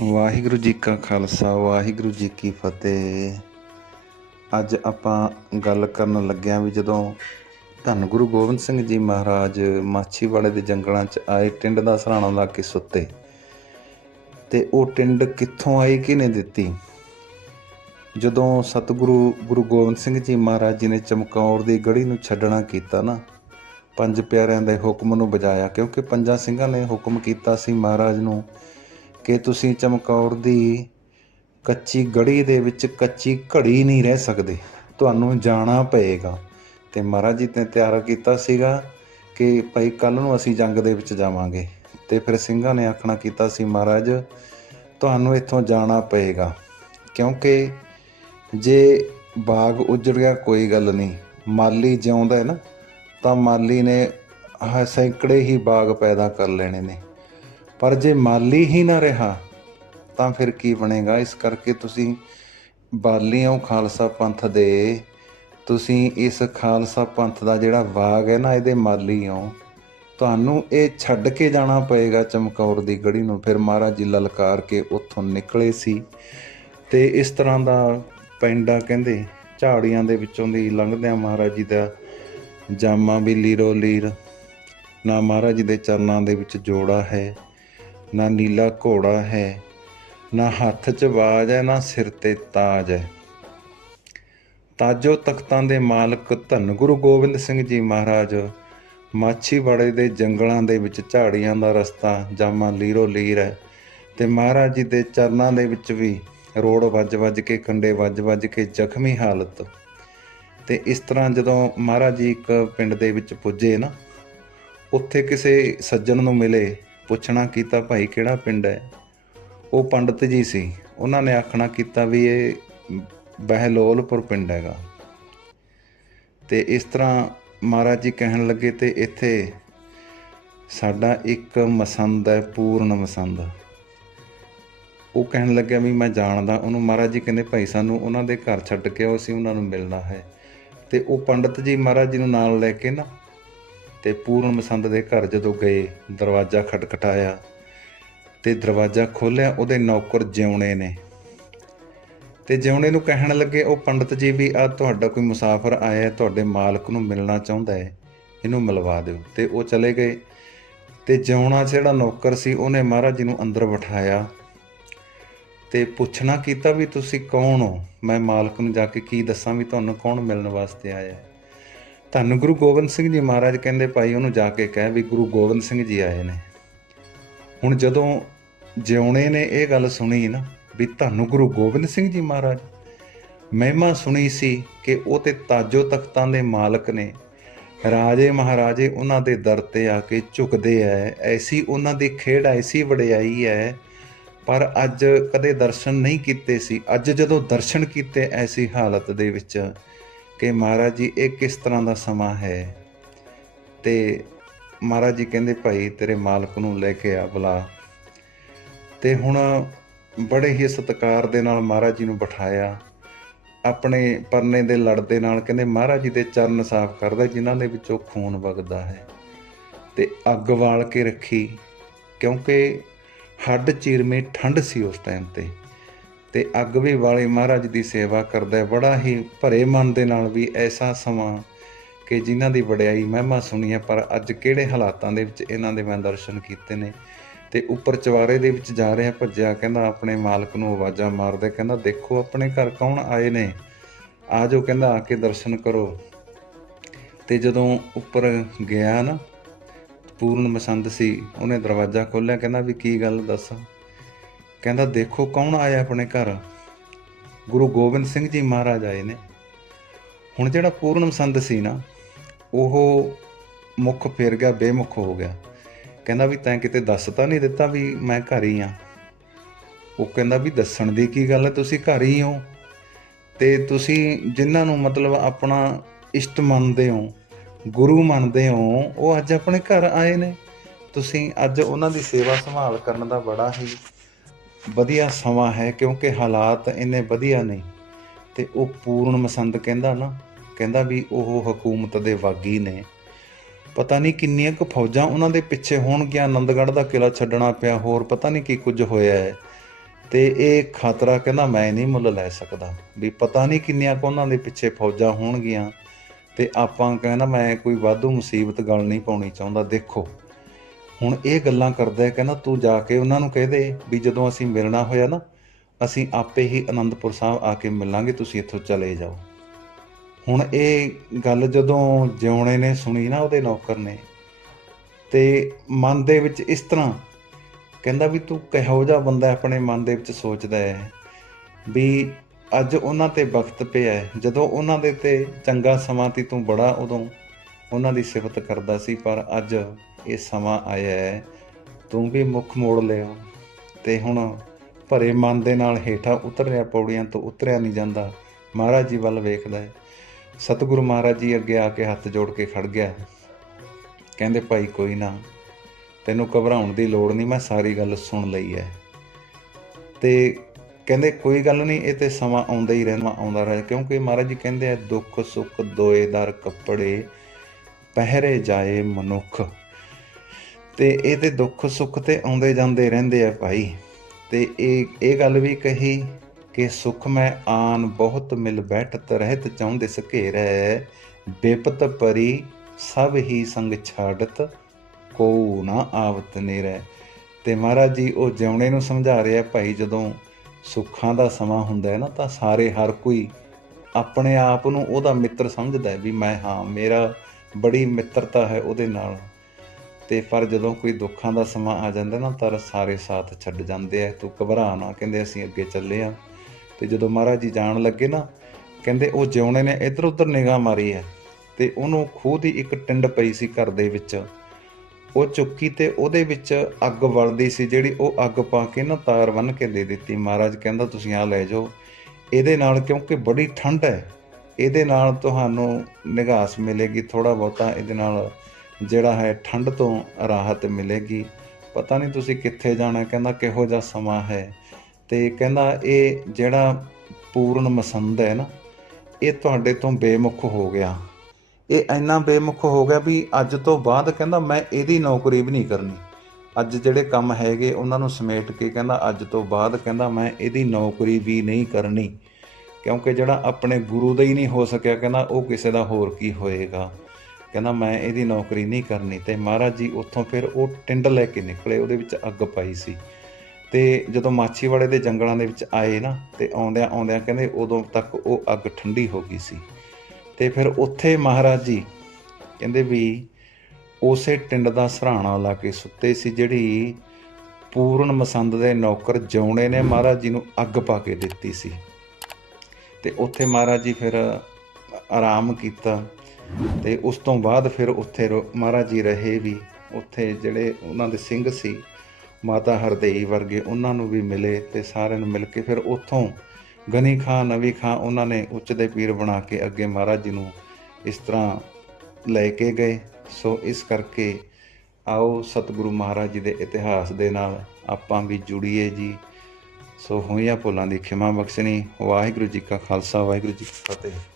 ਵਾਹਿਗੁਰੂ ਜੀ ਕਾ ਖਾਲਸਾ, ਵਾਹਿਗੁਰੂ ਜੀ ਕੀ ਫਤਿਹ। ਅੱਜ ਆਪਾਂ ਗੱਲ ਕਰਨ ਲੱਗਿਆਂ ਵੀ ਜਦੋਂ ਧੰਨ ਗੁਰੂ ਗੋਬਿੰਦ ਸਿੰਘ ਜੀ ਮਹਾਰਾਜ ਮਾਛੀਵਾੜੇ ਦੇ ਜੰਗਲਾਂ 'ਚ ਆਏ, ਟਿੰਡ ਦਾ ਸਰਾਣਾ ਲਾ ਕੇ ਸੁੱਤੇ, ਤੇ ਉਹ ਟਿੰਡ ਕਿੱਥੋਂ ਆਈ ਕਿਹਨੇ ਦਿੱਤੀ? ਜਦੋਂ ਸਤਿਗੁਰੂ, ਗੁਰੂ ਗੋਬਿੰਦ ਸਿੰਘ ਜੀ ਮਹਾਰਾਜ ਜੀ ਨੇ ਚਮਕੌਰ ਦੀ ਗੜੀ ਨੂੰ ਛੱਡਣਾ ਕੀਤਾ ਨਾ, ਪੰਜ ਪਿਆਰਿਆਂ ਦੇ ਹੁਕਮ ਨੂੰ ਬਜਾਇਆ ਕਿਉਂਕਿ ਪੰਜਾਂ ਸਿੰਘਾਂ ਨੇ ਹੁਕਮ ਕੀਤਾ ਸੀ ਮਹਾਰਾਜ ਨੂੰ ਕਿ ਤੁਸੀਂ ਚਮਕੌਰ ਦੀ ਕੱਚੀ ਗੜੀ ਦੇ ਵਿੱਚ ਕੱਚੀ ਘੜੀ ਨਹੀਂ ਰਹਿ ਸਕਦੇ। ਤੁਹਾਨੂੰ ਜਾਣਾ ਪਏਗਾ। ਤੇ ਮਹਾਰਾਜ ਜੀ ਨੇ ਤਿਆਰ ਕੀਤਾ ਸੀਗਾ ਕਿ ਭਾਈ ਕੱਲ ਨੂੰ ਅਸੀਂ ਜੰਗ ਦੇ ਵਿੱਚ ਜਾਵਾਂਗੇ। ਤੇ ਫਿਰ ਸਿੰਘਾਂ ਨੇ ਆਖਣਾ ਕੀਤਾ ਸੀ, ਮਹਾਰਾਜ, ਤੁਹਾਨੂੰ ਇੱਥੋਂ ਜਾਣਾ ਪਏਗਾ। ਕਿਉਂਕਿ ਜੇ ਬਾਗ ਉਜੜ ਗਿਆ, ਕੋਈ ਗੱਲ ਨਹੀਂ। ਮਾਲੀ ਜਿਉਂਦਾ ਹੈ ਨਾ, ਤਾਂ ਮਾਲੀ ਨੇ ਸੈਂਕੜੇ ਹੀ ਬਾਗ ਪੈਦਾ ਕਰ ਲੈਣੇ ਨੇ। ਪਰ ਜੇ ਮਾਲੀ ਹੀ ਨਾ ਰਿਹਾ, ਤਾਂ ਫਿਰ ਕੀ ਬਣੇਗਾ? ਇਸ ਕਰਕੇ ਤੁਸੀਂ ਬਾਲੀਓ ਖਾਲਸਾ ਪੰਥ ਦੇ, ਤੁਸੀਂ ਇਸ ਖਾਲਸਾ ਪੰਥ ਦਾ ਜਿਹੜਾ ਬਾਗ ਹੈ ਨਾ ਇਹਦੇ ਮਾਲੀ ਹੋ ਤੁਹਾਨੂੰ ਇਹ ਛੱਡ ਕੇ ਜਾਣਾ ਪਏਗਾ ਚਮਕੌਰ ਦੀ ਗੜੀ ਨੂੰ। ਫਿਰ ਮਹਾਰਾਜ ਜੀ ਲਲਕਾਰ ਕੇ ਉੱਥੋਂ ਨਿਕਲੇ ਸੀ ਤੇ ਇਸ ਤਰ੍ਹਾਂ ਦਾ ਪੈਂਡਾ ਕਹਿੰਦੇ, ਝਾੜੀਆਂ ਦੇ ਵਿੱਚੋਂ ਦੀ ਲੰਘਦਿਆਂ ਮਹਾਰਾਜ ਜੀ ਦਾ ਜਾਮਾ ਵੀ ਲੀਰੋ ਲੀਰ। ਨਾ ਮਹਾਰਾਜ ਜੀ ਦੇ ਚਰਨਾਂ ਦੇ ਵਿੱਚ ਜੋੜਾ ਹੈ ਨਾ ਨੀਲਾ ਘੋੜਾ ਹੈ, ਨਾ ਹੱਥ 'ਚ ਬਾਜ ਹੈ, ਨਾ ਸਿਰ ਤੇ ਤਾਜ ਹੈ। ਤਾਜੋ ਤਖਤਾਂ ਦੇ ਮਾਲਕ ਧੰਨ ਗੁਰੂ ਗੋਬਿੰਦ ਸਿੰਘ ਜੀ ਮਹਾਰਾਜ, ਮਾਛੀਵਾੜੇ ਦੇ ਜੰਗਲਾਂ ਦੇ ਵਿੱਚ ਝਾੜੀਆਂ ਦਾ ਰਸਤਾ ਜਾਮਾ ਲੀਰੋ ਲੀਰ ਹੈ ਤੇ ਮਹਾਰਾਜ ਜੀ ਦੇ ਚਰਨਾਂ ਦੇ ਵਿੱਚ ਵੀ ਰੋੜ ਵੱਜ-ਵੱਜ ਕੇ, ਕੰਡੇ ਵੱਜ-ਵੱਜ ਕੇ ਜ਼ਖਮੀ ਹਾਲਤ। ਤੇ ਇਸ ਤਰ੍ਹਾਂ ਜਦੋਂ ਮਹਾਰਾਜ ਜੀ ਇੱਕ ਪਿੰਡ ਦੇ ਵਿੱਚ ਪੁੱਜੇ ਨਾ, ਉੱਥੇ ਕਿਸੇ ਸੱਜਣ ਨੂੰ ਮਿਲੇ ਪੁੱਛਣਾ ਕੀਤਾ ਭਾਈ ਕਿਹੜਾ ਪਿੰਡ ਹੈ? ਉਹ ਪੰਡਤ ਜੀ ਸੀ। ਉਹਨਾਂ ਨੇ ਆਖਣਾ ਕੀਤਾ ਵੀ ਇਹ ਬਹਿਲੋਲਪੁਰ ਪਿੰਡ ਹੈਗਾ। ਤੇ ਇਸ ਤਰ੍ਹਾਂ ਮਹਾਰਾਜ ਜੀ ਕਹਿਣ ਲੱਗੇ ਤੇ ਇੱਥੇ ਸਾਡਾ ਇੱਕ ਮਸੰਦ ਹੈ, ਪੂਰਨ ਮਸੰਦ। ਉਹ ਕਹਿਣ ਲੱਗਿਆ ਵੀ ਮੈਂ ਜਾਣਦਾ, ਉਹਨੂੰ ਮਹਾਰਾਜ ਜੀ ਕਹਿੰਦੇ ਭਾਈ ਸਾਨੂੰ ਉਹਨਾਂ ਦੇ ਘਰ ਛੱਡ ਕੇ ਆਓ, ਅਸੀਂ ਉਹਨਾਂ ਨੂੰ ਮਿਲਣਾ ਹੈ। ਤੇ ਉਹ ਪੰਡਤ ਜੀ ਮਹਾਰਾਜ ਜੀ ਨੂੰ ਨਾਲ ਲੈ ਕੇ ਨਾ ਤੇ ਪੂਰਨ ਮਸੰਦ ਦੇ ਘਰ ਜਦੋਂ ਗਏ, ਦਰਵਾਜ਼ਾ ਖਟਖਟਾਇਆ ਤੇ ਦਰਵਾਜ਼ਾ ਖੋਲ੍ਹਿਆ, ਉਹਦੇ ਨੌਕਰ ਜਿਉਣੇ ਨੇ। ਤੇ ਜਿਉਣੇ ਨੂੰ ਕਹਿਣ ਲੱਗੇ, ਉਹ ਪੰਡਤ ਜੀ ਵੀ ਆ, ਤੁਹਾਡਾ ਕੋਈ ਮੁਸਾਫਰ ਆਇਆ ਤੁਹਾਡੇ ਮਾਲਕ ਨੂੰ ਮਿਲਣਾ ਚਾਹੁੰਦਾ ਹੈ, ਇਹਨੂੰ ਮਿਲਵਾ ਦਿਓ। ਤੇ ਉਹ ਚਲੇ ਗਏ। ਤੇ ਜਿਉਣਾ ਜਿਹੜਾ ਨੌਕਰ ਸੀ, ਉਹਨੇ ਮਹਾਰਾਜ ਜੀ ਨੂੰ ਅੰਦਰ ਬਿਠਾਇਆ ਤੇ ਪੁੱਛਣਾ ਕੀਤਾ ਵੀ ਤੁਸੀਂ ਕੌਣ ਹੋ? ਮੈਂ ਮਾਲਕ ਨੂੰ ਜਾ ਕੇ ਕੀ ਦੱਸਾਂ ਵੀ ਤੁਹਾਨੂੰ ਕੌਣ ਮਿਲਣ ਵਾਸਤੇ ਆਇਆ? ਧੰਨ ਗੁਰੂ ਗੋਬਿੰਦ ਸਿੰਘ ਜੀ ਮਹਾਰਾਜ ਕਹਿੰਦੇ ਭਾਈ, ਉਹਨੂੰ ਜਾ ਕੇ ਕਹਿ ਵੀ ਗੁਰੂ ਗੋਬਿੰਦ ਸਿੰਘ ਜੀ ਆਏ ਨੇ। ਹੁਣ ਜਦੋਂ ਜਿਉਣੇ ਨੇ ਇਹ ਗੱਲ ਸੁਣੀ ਨਾ ਵੀ ਧੰਨ ਗੁਰੂ ਗੋਬਿੰਦ ਸਿੰਘ ਜੀ ਮਹਾਰਾਜ, ਮਹਿਮਾ ਸੁਣੀ ਸੀ ਕਿ ਉਹ ਤੇ ਤਾਜੋ ਤਖਤਾਂ ਦੇ ਮਾਲਕ ਨੇ। ਰਾਜੇ ਮਹਾਰਾਜੇ ਉਹਨਾਂ ਦੇ ਦਰ ਤੇ ਆ ਕੇ ਝੁਕਦੇ ਐ, ਐਸੀ ਉਹਨਾਂ ਦੀ ਖੇਡ ਐਸੀ ਵਡਿਆਈ ਹੈ ਪਰ ਅੱਜ ਕਦੇ ਦਰਸ਼ਨ ਨਹੀਂ ਕੀਤੇ ਸੀ। ਅੱਜ ਜਦੋਂ ਦਰਸ਼ਨ ਕੀਤੇ ਐਸੀ ਹਾਲਤ ਦੇ ਵਿੱਚ ਕਿ ਮਹਾਰਾਜ ਜੀ, ਇਹ ਕਿਸ ਤਰ੍ਹਾਂ ਦਾ ਸਮਾਂ ਹੈ? ਤੇ ਮਹਾਰਾਜ ਜੀ ਕਹਿੰਦੇ, ਭਾਈ, ਤੇਰੇ ਮਾਲਕ ਨੂੰ ਲੈ ਕੇ ਆ, ਬੁਲਾ। ਤੇ ਹੁਣ ਬੜੇ ਹੀ ਸਤਿਕਾਰ ਦੇ ਨਾਲ ਮਹਾਰਾਜ ਜੀ ਨੂੰ ਬਿਠਾਇਆ। ਆਪਣੇ ਪਰਨੇ ਦੇ ਲੜ ਦੇ ਨਾਲ ਕਹਿੰਦੇ, ਮਹਾਰਾਜ ਜੀ ਦੇ ਚਰਨ ਸਾਫ਼ ਕਰਦਾ, ਜਿਨ੍ਹਾਂ ਦੇ ਵਿੱਚੋਂ ਖੂਨ ਵਗਦਾ ਹੈ। ਤੇ ਅੱਗ ਵਾਲ ਕੇ ਰੱਖੀ, ਕਿਉਂਕਿ ਹੱਡ ਚੀਰਮੇ ਠੰਡ ਸੀ ਉਸ ਟਾਈਮ ਤੇ। ਤੇ ਅੱਗ ਵੀ ਵਾਲੇ ਮਹਾਰਾਜ ਦੀ ਸੇਵਾ ਕਰਦਾ ਬੜਾ ਹੀ ਭਰੇ ਮਨ ਦੇ ਨਾਲ ਵੀ ਐਸਾ ਸਮਾਂ ਕਿ ਜਿਨ੍ਹਾਂ ਦੀ ਵਡਿਆਈ ਮਹਿਮਾ ਸੁਣੀ ਹੈ, ਪਰ ਅੱਜ ਕਿਹੜੇ ਹਾਲਾਤਾਂ ਦੇ ਵਿੱਚ ਇਹਨਾਂ ਦੇ ਮੈਂ ਦਰਸ਼ਨ ਕੀਤੇ ਨੇ? ਤੇ ਉੱਪਰ ਚਵਾਰੇ ਦੇ ਵਿੱਚ ਜਾ ਰਿਹਾ ਭੱਜਿਆ, ਕਹਿੰਦਾ, ਆਪਣੇ ਮਾਲਕ ਨੂੰ ਆਵਾਜ਼ਾਂ ਮਾਰਦਾ ਕਹਿੰਦਾ, ਦੇਖੋ, ਆਪਣੇ ਘਰ ਕੌਣ ਆਏ ਨੇ? ਆ ਜਾਓ ਕਹਿੰਦਾ, ਆ ਕੇ ਦਰਸ਼ਨ ਕਰੋ। ਤੇ ਜਦੋਂ ਉੱਪਰ ਗਿਆ ਨਾ, ਪੂਰਨ ਮਸੰਦ ਸੀ, ਉਹਨੇ ਦਰਵਾਜ਼ਾ ਖੋਲ੍ਹਿਆ, ਕਹਿੰਦਾ, ਵੀ ਕੀ ਗੱਲ ਦੱਸ? ਕਹਿੰਦਾ, ਦੇਖੋ ਕੌਣ ਆਇਆ ਆਪਣੇ ਘਰ? ਗੁਰੂ ਗੋਬਿੰਦ ਸਿੰਘ ਜੀ ਮਹਾਰਾਜ ਆਏ ਨੇ। ਹੁਣ ਜਿਹੜਾ ਪੂਰਨ ਸੰਦ ਸੀ ਨਾ, ਉਹ ਮੁੱਖ ਫੇਰ ਗਿਆ, ਬੇਮੁਖ ਹੋ ਗਿਆ। ਕਹਿੰਦਾ ਵੀ ਤੈਂ ਕਿਤੇ ਦੱਸ ਤਾਂ ਨਹੀਂ ਦਿੱਤਾ ਵੀ ਮੈਂ ਘਰ ਹੀ ਆ। ਉਹ ਕਹਿੰਦਾ ਵੀ ਦੱਸਣ ਦੀ ਕੀ ਗੱਲ ਹੈ, ਤੁਸੀਂ ਘਰ ਹੀ ਹੋ। ਤੇ ਤੁਸੀਂ ਜਿਨ੍ਹਾਂ ਨੂੰ ਮਤਲਬ ਆਪਣਾ ਇਸ਼ਟ ਮੰਨਦੇ ਹੋ, ਗੁਰੂ ਮੰਨਦੇ ਹੋ, ਉਹ ਅੱਜ ਆਪਣੇ ਘਰ ਆਏ ਨੇ। ਤੁਸੀਂ ਅੱਜ ਉਹਨਾਂ ਦੀ ਸੇਵਾ ਸੰਭਾਲ ਕਰਨ ਦਾ ਬੜਾ ਹੀ ਵਧੀਆ ਸਮਾਂ ਹੈ ਕਿਉਂਕਿ ਹਾਲਾਤ ਇੰਨੇ ਵਧੀਆ ਨਹੀਂ ਤੇ ਉਹ ਪੂਰਨ ਮਸੰਦ ਕਹਿੰਦਾ ਨਾ, ਕਹਿੰਦਾ ਵੀ ਉਹ ਹਕੂਮਤ ਦੇ ਵਾਗੀ ਨੇ। ਪਤਾ ਨਹੀਂ ਕਿੰਨੀਆਂ ਕੁ ਫੌਜਾਂ ਉਹਨਾਂ ਦੇ ਪਿੱਛੇ ਹੋਣਗੀਆਂ, ਆਨੰਦਗੜ੍ਹ ਦਾ ਕਿਲਾ ਛੱਡਣਾ ਪਿਆ, ਹੋਰ ਪਤਾ ਨਹੀਂ ਕੀ ਕੁਝ ਹੋਇਆ ਹੈ। ਤੇ ਇਹ ਖਤਰਾ ਕਹਿੰਦਾ ਮੈਂ ਨਹੀਂ ਮੁੱਲ ਲੈ ਸਕਦਾ, ਵੀ ਪਤਾ ਨਹੀਂ ਕਿੰਨੀਆਂ ਕੁ ਉਹਨਾਂ ਦੇ ਪਿੱਛੇ ਫੌਜਾਂ ਹੋਣਗੀਆਂ। ਤੇ ਆਪਾਂ ਕਹਿੰਦਾ ਮੈਂ ਕੋਈ ਵਾਧੂ ਮੁਸੀਬਤ ਗੱਲ ਨਹੀਂ ਪਾਉਣੀ ਚਾਹੁੰਦਾ, ਦੇਖੋ। ਹੁਣ ਇਹ ਗੱਲਾਂ ਕਰਦਾ ਹੈ, ਕਹਿੰਦਾ ਤੂੰ ਜਾ ਕੇ ਉਹਨਾਂ ਨੂੰ ਕਹਿ ਦੇ ਵੀ ਜਦੋਂ ਅਸੀਂ ਮਿਲਣਾ ਹੋਇਆ ਨਾ ਅਸੀਂ ਆਪੇ ਹੀ ਅਨੰਦਪੁਰ ਸਾਹਿਬ ਆ ਕੇ ਮਿਲਾਂਗੇ ਤੁਸੀਂ ਇੱਥੋਂ ਚਲੇ ਜਾਓ। ਹੁਣ ਇਹ ਗੱਲ ਜਦੋਂ ਜਿਉਣੇ ਨੇ ਸੁਣੀ ਨਾ ਉਹਦੇ ਨੌਕਰ ਨੇ ਤੇ ਮਨ ਦੇ ਵਿੱਚ ਇਸ ਤਰ੍ਹਾਂ ਕਹਿੰਦਾ ਵੀ ਤੂੰ ਕਿਹੋ ਜਿਹਾ ਬੰਦਾ ਆਪਣੇ ਮਨ ਦੇ ਵਿੱਚ ਸੋਚਦਾ ਹੈ ਵੀ ਅੱਜ ਉਹਨਾਂ ਤੇ ਵਕਤ ਪਿਆ ਜਦੋਂ ਉਹਨਾਂ ਦੇ ਤੇ ਚੰਗਾ ਸਮਾਂ ਤੀ ਤੂੰ ਬੜਾ ਉਦੋਂ ਉਹਨਾਂ ਦੀ ਸਿਫਤ ਕਰਦਾ ਸੀ ਪਰ ਅੱਜ ਇਹ ਸਮਾਂ ਆਇਆ ਹੈ, ਤੂੰ ਵੀ ਮੁੱਖ ਮੋੜ ਲਿਆ ਤੇ ਹੁਣ ਭਰੇ ਮਨ ਦੇ ਨਾਲ ਹੇਠਾਂ ਉਤਰ ਪੌੜੀਆਂ ਤੋਂ ਉਤਰਿਆ ਨਹੀਂ ਜਾਂਦਾ, ਮਹਾਰਾਜ ਜੀ ਵੱਲ ਵੇਖਦਾ ਹੈ। ਸਤਿਗੁਰੂ ਮਹਾਰਾਜ ਜੀ ਅੱਗੇ ਆ ਕੇ ਹੱਥ ਜੋੜ ਕੇ ਖੜ ਗਿਆ। ਕਹਿੰਦੇ, ਭਾਈ, ਕੋਈ ਨਾ, ਤੈਨੂੰ ਘਬਰਾਉਣ ਦੀ ਲੋੜ ਨਹੀਂ, ਮੈਂ ਸਾਰੀ ਗੱਲ ਸੁਣ ਲਈ ਹੈ। ਤੇ ਕਹਿੰਦੇ, ਕੋਈ ਗੱਲ ਨਹੀਂ, ਇਹ ਤੇ ਸਮਾਂ ਆਉਂਦਾ ਹੀ ਰਹਿਣਾ ਆਉਂਦਾ ਰਹੇ, ਕਿਉਂਕਿ ਮਹਾਰਾਜ ਜੀ ਕਹਿੰਦੇ ਆ, ਦੁੱਖ ਸੁੱਖ ਦੋਏਦਾਰ ਕੱਪੜੇ ਪਹਿਰੇ ਜਾਏ ਮਨੁੱਖ। ਤੇ ਇਹ ਤੇ ਦੁੱਖ ਸੁੱਖ ਤੇ ਆਉਂਦੇ ਜਾਂਦੇ ਰਹਿੰਦੇ ਆ ਭਾਈ। ਤੇ ਇਹ ਇਹ ਗੱਲ ਵੀ ਕਹੀ ਕਿ ਸੁਖ ਮੈਂ ਆਨ ਬਹੁਤ ਮਿਲ ਬੈਠਤ ਰਹਿਤ ਚਾਹੁੰਦੇ ਸਕੇਰੈ ਬੇਪਤ ਪਰੀ ਸਭ ਹੀ ਸੰਗ ਛਾੜਤ ਕੋ ਨਾ ਆਵਤ ਨੇਰੈ। ਤੇ ਮਹਾਰਾਜ ਜੀ, ਉਹ ਜਿਉਣੇ ਨੂੰ ਸਮਝਾ ਰਿਹਾ ਭਾਈ, ਜਦੋਂ ਸੁੱਖਾਂ ਦਾ ਸਮਾਂ ਹੁੰਦਾ ਹੈ ਨਾ, ਤਾਂ ਸਾਰੇ ਹਰ ਕੋਈ ਆਪਣੇ ਆਪ ਨੂੰ ਉਹਦਾ ਮਿੱਤਰ ਸਮਝਦਾ ਹੈ ਵੀ ਮੈਂ ਹਾਂ, ਮੇਰਾ ਬੜੀ ਮਿੱਤਰਤਾ ਹੈ ਉਹਦੇ ਨਾਲ। ਤੇ ਪਰ ਜਦੋਂ ਕੋਈ ਦੁੱਖਾਂ ਦਾ ਸਮਾਂ ਆ ਜਾਂਦਾ ਨਾ, ਤਾਂ ਸਾਰੇ ਸਾਥ ਛੱਡ ਜਾਂਦੇ ਆ। ਤੂੰ ਘਬਰਾ ਨਾ, ਕਹਿੰਦੇ ਅਸੀਂ ਅੱਗੇ ਚੱਲੇ ਆ। ਤੇ ਜਦੋਂ ਮਹਾਰਾਜ ਜੀ ਜਾਣ ਲੱਗੇ ਨਾ, ਕਹਿੰਦੇ ਉਹ ਜਿਉਣੇ ਨੇ ਇੱਧਰ ਉੱਧਰ ਨਿਗਾਹ ਮਾਰੀ ਹੈ ਤੇ ਉਹਨੂੰ ਖੂਹ ਦੀ ਇੱਕ ਟਿੰਡ ਪਈ ਸੀ ਘਰ ਦੇ ਵਿੱਚ। ਉਹ ਚੁੱਕੀ ਤੇ ਉਹਦੇ ਵਿੱਚ ਅੱਗ ਵਲਦੀ ਸੀ, ਜਿਹੜੀ ਉਹ ਅੱਗ ਪਾ ਕੇ ਨਾ ਤਾਰ ਬੰਨ ਕੇ ਦੇ ਦਿੱਤੀ। ਮਹਾਰਾਜ ਕਹਿੰਦਾ, ਤੁਸੀਂ ਆ ਲੈ ਜਾਓ। ਇਹਦੇ ਨਾਲ ਕਿਉਂਕਿ ਬੜੀ ਠੰਡ ਹੈ ਇਹਦੇ ਨਾਲ ਤੁਹਾਨੂੰ ਨਿਗਾਸ ਮਿਲੇਗੀ ਥੋੜਾ ਬਹੁਤਾ ਇਹਦੇ ਨਾਲ ਜਿਹੜਾ ਹੈ ਠੰਡ ਤੋਂ ਰਾਹਤ ਮਿਲੇਗੀ। ਪਤਾ ਨਹੀਂ ਤੁਸੀਂ ਕਿੱਥੇ ਜਾਣਾ, ਕਹਿੰਦਾ ਕਿਹੋ ਜਿਹਾ ਸਮਾਂ ਹੈ। ਤੇ ਕਹਿੰਦਾ ਇਹ ਜਿਹੜਾ ਪੂਰਨ ਮਸੰਦ ਹੈ ਨਾ, ਇਹ ਤੁਹਾਡੇ ਤੋਂ ਬੇਮੁਖ ਹੋ ਗਿਆ। ਇਹ ਇੰਨਾ ਬੇਮੁਖ ਹੋ ਗਿਆ ਵੀ ਅੱਜ ਤੋਂ ਬਾਅਦ ਕਹਿੰਦਾ ਮੈਂ ਇਹਦੀ ਨੌਕਰੀ ਵੀ ਨਹੀਂ ਕਰਨੀ। ਅੱਜ ਜਿਹੜੇ ਕੰਮ ਹੈਗੇ ਉਹਨਾਂ ਨੂੰ ਸਮੇਟ ਕੇ ਕਹਿੰਦਾ ਅੱਜ ਤੋਂ ਬਾਅਦ ਕਹਿੰਦਾ ਮੈਂ ਇਹਦੀ ਨੌਕਰੀ ਵੀ ਨਹੀਂ ਕਰਨੀ। ਕਿਉਂਕਿ ਜਿਹੜਾ ਆਪਣੇ ਗੁਰੂ ਦਾ ਹੀ ਨਹੀਂ ਹੋ ਸਕਿਆ, ਕਹਿੰਦਾ ਉਹ ਕਿਸੇ ਦਾ ਹੋਰ ਕੀ ਹੋਏਗਾ। ਕਹਿੰਦਾ, ਮੈਂ ਇਹਦੀ ਨੌਕਰੀ ਨਹੀਂ ਕਰਨੀ। ਤੇ ਮਹਾਰਾਜ ਜੀ ਉੱਥੋਂ ਫਿਰ ਉਹ ਟਿੰਡ ਲੈ ਕੇ ਨਿਕਲੇ, ਉਹਦੇ ਵਿੱਚ ਅੱਗ ਪਾਈ ਸੀ। ਤੇ ਜਦੋਂ ਮਾਛੀਵਾੜੇ ਦੇ ਜੰਗਲਾਂ ਦੇ ਵਿੱਚ ਆਏ ਨਾ, ਤੇ ਆਉਂਦਿਆਂ ਆਉਂਦਿਆਂ ਕਹਿੰਦੇ, ਉਦੋਂ ਤੱਕ ਉਹ ਅੱਗ ਠੰਡੀ ਹੋ ਗਈ ਸੀ। ਤੇ ਫਿਰ ਉੱਥੇ ਮਹਾਰਾਜ ਜੀ ਕਹਿੰਦੇ ਵੀ ਉਸੇ ਟਿੰਡ ਦਾ ਸਰਾਣਾ ਲਾ ਕੇ ਸੁੱਤੇ ਸੀ, ਜਿਹੜੀ ਪੂਰਨ ਮਸੰਦ ਦੇ ਨੌਕਰ ਜਿਉਣੇ ਨੇ, ਮਹਾਰਾਜ ਜੀ ਨੂੰ ਅੱਗ ਪਾ ਕੇ ਦਿੱਤੀ ਸੀ। ਤੇ ਉੱਥੇ ਮਹਾਰਾਜ ਜੀ ਫਿਰ ਆਰਾਮ ਕੀਤਾ। ਤੇ ਉਸ ਤੋਂ ਬਾਅਦ ਫਿਰ ਉੱਥੇ ਰੋ- ਮਹਾਰਾਜ ਜੀ ਰਹੇ ਵੀ। ਉੱਥੇ ਜਿਹੜੇ ਉਹਨਾਂ ਦੇ ਸਿੰਘ ਸੀ, ਮਾਤਾ ਹਰਦੇਈ ਵਰਗੇ ਉਹਨਾਂ ਨੂੰ ਵੀ ਮਿਲੇ ਤੇ ਸਾਰਿਆਂ ਨੂੰ ਮਿਲ ਕੇ ਫਿਰ ਉੱਥੋਂ ਗਨੀ ਖਾਂ, ਨਵੀ ਖਾਂ ਉਹਨਾਂ ਨੇ ਉੱਚ ਦੇ ਪੀਰ ਬਣਾ ਕੇ ਅੱਗੇ ਮਹਾਰਾਜ ਜੀ ਨੂੰ ਇਸ ਤਰ੍ਹਾਂ ਲੈ ਕੇ ਗਏ। ਸੋ ਇਸ ਕਰਕੇ ਆਓ ਸਤਿਗੁਰੂ ਮਹਾਰਾਜ ਜੀ ਦੇ ਇਤਿਹਾਸ ਦੇ ਨਾਲ ਆਪਾਂ ਵੀ ਜੁੜੀਏ ਜੀ। ਸੋ ਹੋਈਆਂ ਭੁੱਲਾਂ ਦੀ ਖਿਮਾ ਬਖਸ਼ਣੀ। ਵਾਹਿਗੁਰੂ ਜੀ ਕਾ ਖਾਲਸਾ, ਵਾਹਿਗੁਰੂ ਜੀ ਕੀ ਫਤਿਹ।